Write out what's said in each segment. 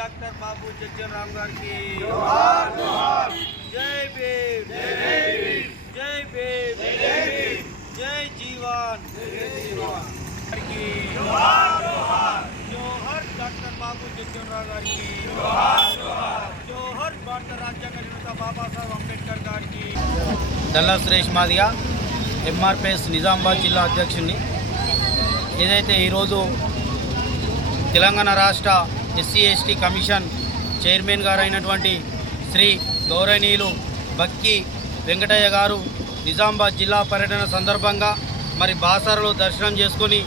Doctor Babu Jagjivan Ram గారికి. జై భీమ్. జై భీమ్. జై జీవన్. గారికి జోహర్ డాక్టర్ బాబు జగ్జన్ రామ్ గారికి. జోహర్ భారత రాజ్యాంగ నిర్మిత బాబాసాహెబ్ అంబేద్కర్ గారికి. దల్లా సురేష్ మాదిగా ఎంఆర్పిఎస్ నిజామాబాద్ జిల్లా అధ్యక్షుడిని. ఏదైతే ఈరోజు తెలంగాణ రాష్ట్ర ఎస్సీ ఎస్టీ కమిషన్ చైర్మన్ గారు అయినటువంటి శ్రీ గౌరవనీయులు బక్కి వెంకటయ్య గారు నిజామాబాద్ జిల్లా పర్యటన సందర్భంగా మరి బాసారలో దర్శనం చేసుకొని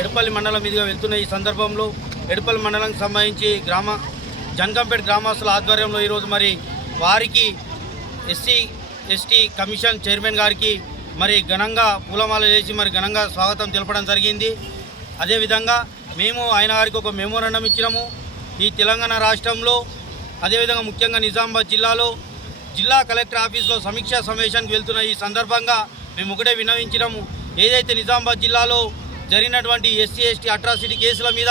ఎడపల్లి మండలం మీదుగా వెళ్తున్న ఈ సందర్భంలో ఎడపల్లి మండలానికి సంబంధించి గ్రామ జనకంపేట గ్రామస్తుల ఆధ్వర్యంలో ఈరోజు మరి వారికి ఎస్సీ ఎస్టీ కమిషన్ చైర్మన్ గారికి మరి ఘనంగా పూలమాల వేసి మరి ఘనంగా స్వాగతం తెలపడం జరిగింది. అదేవిధంగా మేము ఆయన గారికి ఒక మెమోరండం ఇచ్చినాము. ఈ తెలంగాణ రాష్ట్రంలో అదేవిధంగా ముఖ్యంగా నిజామాబాద్ జిల్లాలో జిల్లా కలెక్టర్ ఆఫీస్లో సమీక్షా సమావేశానికి వెళ్తున్న ఈ సందర్భంగా మేము ఒకటే విన్నవించినాము. ఏదైతే నిజామాబాద్ జిల్లాలో జరిగినటువంటి ఎస్సీ ఎస్టీ అట్రాసిటీ కేసుల మీద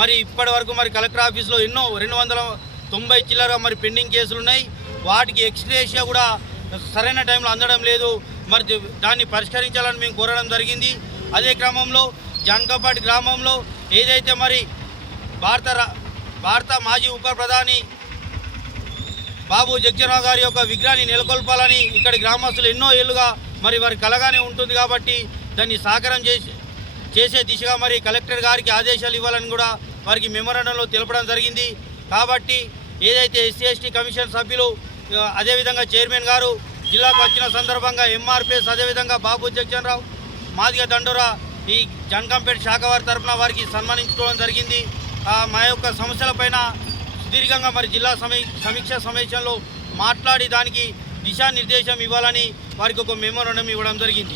మరి ఇప్పటి వరకు మరి కలెక్టర్ ఆఫీస్లో ఎన్నో రెండు వందల తొంభై చిల్లర మరి పెండింగ్ కేసులు ఉన్నాయి. వాటికి ఎక్స్గ్రేషియా కూడా సరైన టైంలో అందడం లేదు. మరి దాన్ని పరిష్కరించాలని మేము కోరడం జరిగింది. అదే క్రమంలో జంకపాటి గ్రామంలో ఏదైతే మరి భారత భారత మాజీ ఉప ప్రధాని బాబు జగ్జనరావు గారి యొక్క విగ్రహాన్ని నెలకొల్పాలని ఇక్కడి గ్రామస్తులు ఎన్నో ఏళ్ళుగా మరి వారి కలగానే ఉంటుంది కాబట్టి దాన్ని సాకారం చేసి చేసే దిశగా మరి కలెక్టర్ గారికి ఆదేశాలు ఇవ్వాలని కూడా వారికి మెమోరాండంలో తెలపడం జరిగింది. కాబట్టి ఏదైతే ఎస్సీ ఎస్టీ కమిషన్ సభ్యులు అదేవిధంగా చైర్మన్ గారు జిల్లాకు వచ్చిన సందర్భంగా ఎంఆర్పిఎస్ అదేవిధంగా బాబు జగ్జనరావు మాదిగ దండోరా ఈ జనకంపేట శాఖ వారి తరఫున వారికి సన్మానించుకోవడం జరిగింది. ఆ, మా యొక్క సమస్యలపైన సుదీర్ఘంగా మరి జిల్లా సమీ సమీక్ష సమావేశంలో మాట్లాడి దానికి దిశానిర్దేశం ఇవ్వాలని వారికి ఒక మెమోరండం ఇవ్వడం జరిగింది.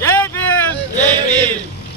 జై భీమ్! జై భీమ్!